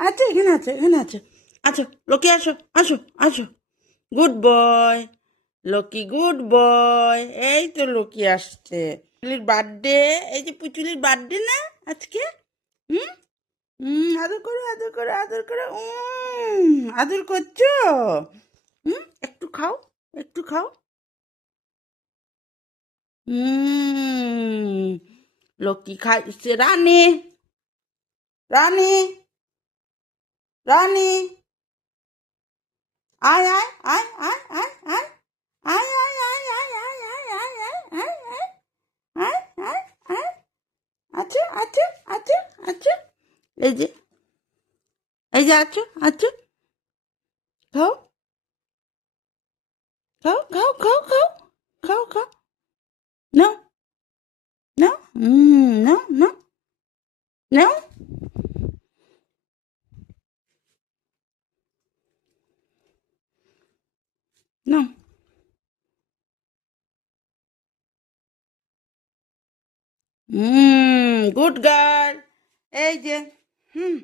আছে এখানে আছে এখানে আছে। আচ্ছা লকি আসো আসো আসো। Good boy Lockie, good boy. এই তো লকি আসছে। পুচুলির বার্থডে, এই যে পুচুলির বার্থডে না আজকে। হুম আদর করো আদর করো আদর করো। আদর করছো? একটু খাও, একটু খাও। হুম লকি খাইছে। রানী, রানী, রানী, আয় আয় আয় আয় আয় আয় আয় আয় আয় আয় আয় আয় আয় আয় আয় আয় আয় আয়। আচ্ছা আচ্ছা আচ্ছা আচ্ছা। এই যে, এই যে আছো আছো। খাও খাও খাও খাও খাও খাও খাও। নাও নাও নাও নাও নাও। নাও। Good girl. এই যে, হুম